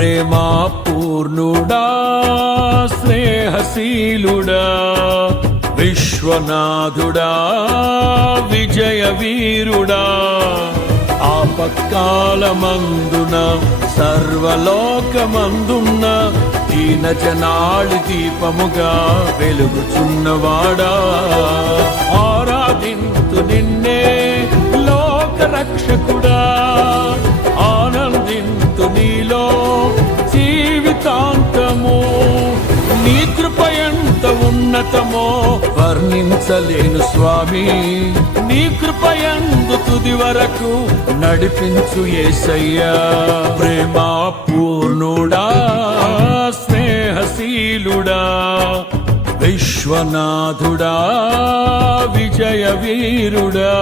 ప్రేమా పూర్ణుడా స్నేహశీలుడా విశ్వనాథుడా విజయ వీరుడా ఆపత్కాలమందున సర్వలోకమందున్న దీన జనాళి దీపముగా వెలుగుచున్నవాడా ఆరాధింతు నిన్నే లోక రక్షకుడా ఆనందింతు నీలో జీవితాంతము నీ కృప ఎంత ఉన్నతమో వర్ణించలేను స్వామి నీ కృప యందు తుది వరకు నడిపించు యేసయ్యా ప్రేమా పూర్ణుడా స్నేహశీలుడా విశ్వనాథుడా విజయ వీరుడా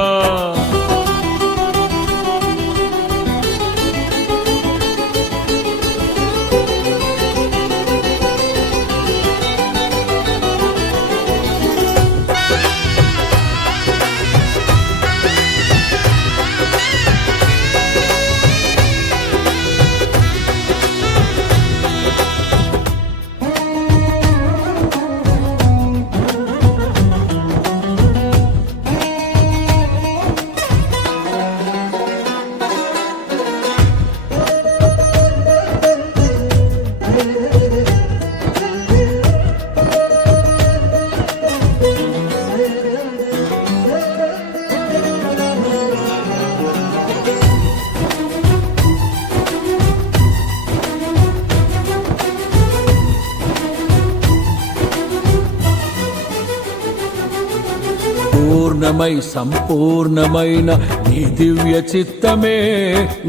పూర్ణమై సంపూర్ణమైన నీ దివ్య చిత్తమే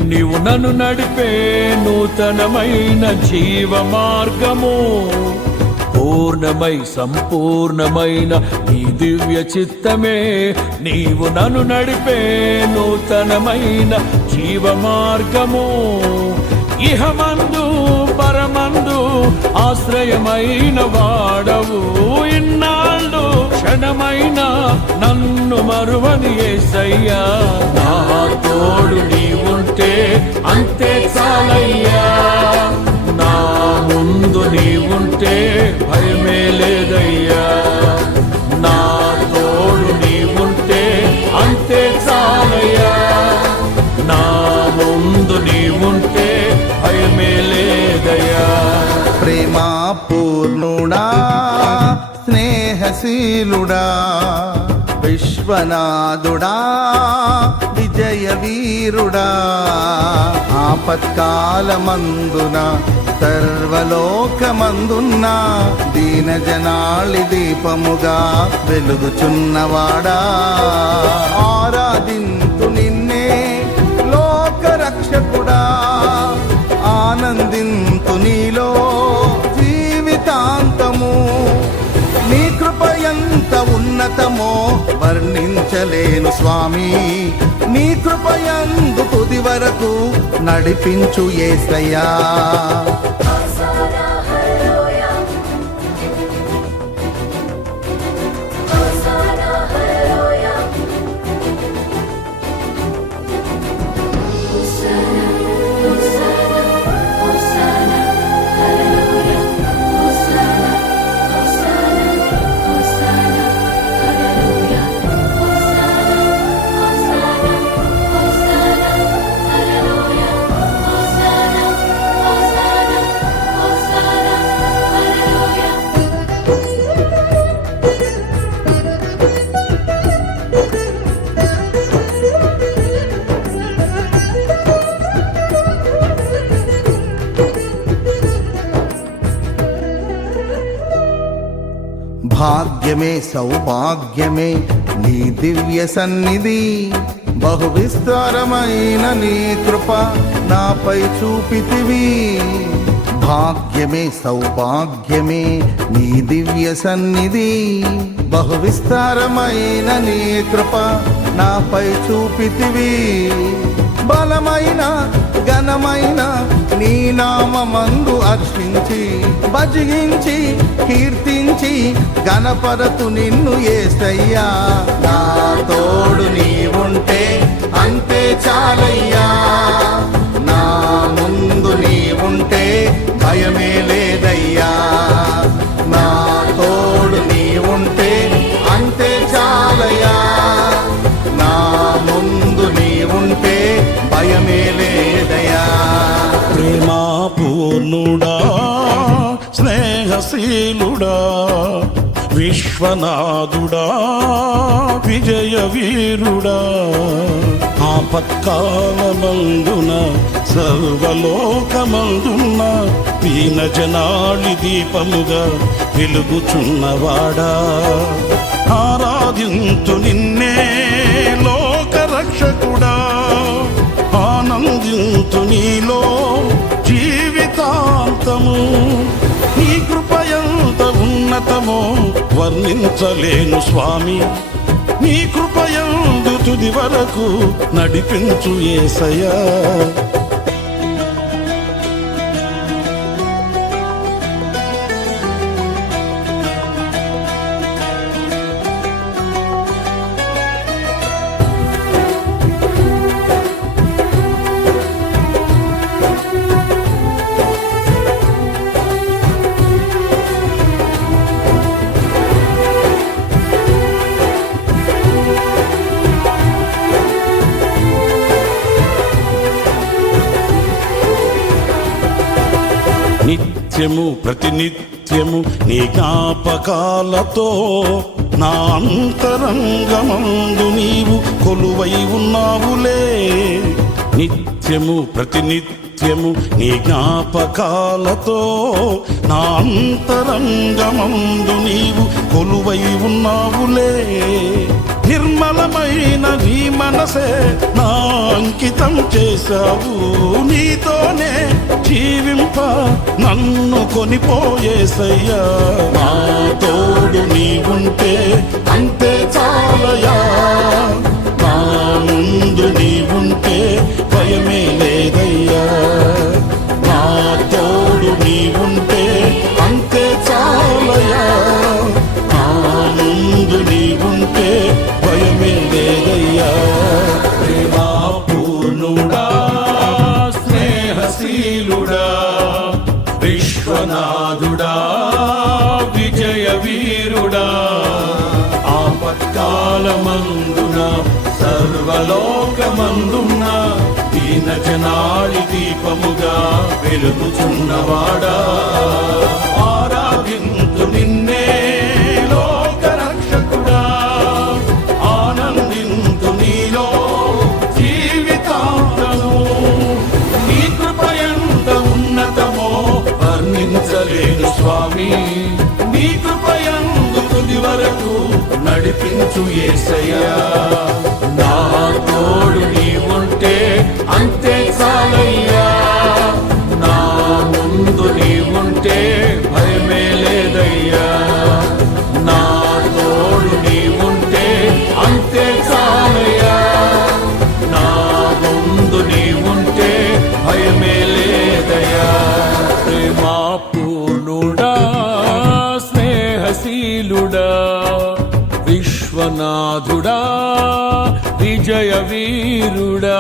నీవు నన్ను నడిపే నూతనమైన జీవ మార్గము పూర్ణమై సంపూర్ణమైన నీ దివ్య చిత్తమే నీవు నన్ను నడిపే నూతనమైన జీవ మార్గము ఇహమందు పరమందు ఆశ్రయమైన వాడవు ఇన్నాళ్ళు క్షణమైన నన్ను మరువని యేసయ్యా నా తోడు నీవుంటే అంతే చాలయ్యా నా ముందు నీవుంటే భయమే లేదయ్యా నా తోడు నీవుంటే అంతే చాలయ్యా నా ముందు నీవుంటే భయమే లేదయ్యా ప్రేమా పూర్ణుడా స్నేహశీలుడా విశ్వనాథుడా విజయ వీరుడా ఆపత్కాలమందున సర్వలోకమందున్న దీన జనాళి దీపముగా వెలుగుచున్నవాడా ఆరాధింతు నిన్నే లోక రక్షకుడా ఆనందింతు నీలో జీవితాంతము నీ కృప ఎంత ఉన్నతమో వర్ణించలేను స్వామి నీ కృప యందు తుది వరకు నడిపించు యేసయ్యా భాగ్యమే సౌభాగ్యమే నీ దివ్య సన్నిధి బహు విస్తారమైన నీ కృప నాపై చూపితివి భాగ్యమే సౌభాగ్యమే నీ దివ్య సన్నిధి బహు విస్తారమైన నీ కృప నాపై చూపితివి బలమైన ఘనమైన నీ నామమందు అర్చించి భజించి కీర్తించి గణపరతు నిన్ను యేసయ్యా నా తోడు నీవుంటే అంతే చాలయ్యా నా ముందు నీవుంటే భయమే లేదయ్యా. నా తోడు నీ ఉంటే అంతే చాలయ్యా. నా ముందు నీ ఉంటే భయమే లేదయ్యా. ప్రేమా పూర్ణుడా, స్నేహశీలుడా, విశ్వనాథుడా, విజయ వీరుడా, ఆపత్కాలమందున సర్వలోకమందున దీనజనాళి దీపముగా వెలుగుచున్నవాడా, ఆరాధింతు నిన్నే లోకరక్షకుడా, ఆనందింతు నీలో జీవితాంతము. నీ కృపయంత ఉన్నతమో వర్ణించలేను స్వామి, నీ కృపయందు తుది వరకు నడిపించు యేసయ్యా. నిత్యము ప్రతినిత్యము నీ జ్ఞాపకాలతో నా అంతరంగమందు నీవు కొలువై ఉన్నావులే. నిత్యము ప్రతినిత్యము నీ జ్ఞాపకాలతో నా అంతరంగమందు నీవు కొలువై ఉన్నావులే. నిర్మలమైన నీ మనసే నా అంకితం చేశావు, నీతోనే జీవింప నన్ను కొనిపోయేసయ్యా. నా తోడు నీ ఉంటే అంతే చాలయా. నా ముందు నీ ఉంటే భయమే లేదయ్యా. నా తోడు నీ ఉంటే అంతే చాలయా. నా ముందు నీ ఉంటే భయమే లేదయ్యా. ప్రేమా పూర్ణుడా, స్నేహశీలుడా, విశ్వనాథుడా, విజయ వీరుడా, ఆపత్కాలమందున సర్వలోకమందున దీనజనాళి దీపముగా వెలుగుచున్నవాడా, ఆరాధింతు నిన్నే లోకరక్షకుడా, ఆనందింతు నీలో జీవితాంతము. నీ కృపయంత ఉన్నతమో వర్ణించలేను స్వామి, నీ కృపయందు తుది వరకు నడిపించు యేసయ్యా. నా తోడు నీ ఉంటే అంతే చాలయ్యా. నా ముందు నీ ఉంటే భయమే లేదయ్యా. నా తోడు నీ ఉంటే అంతే చాలయ్యా. నా ముందు నీ ఉంటే భయమే లేదయ్యా. ప్రేమా పూర్ణుడా, స్నేహశీలుడా, విశ్వనాథుడా, విజయ వీరుడా.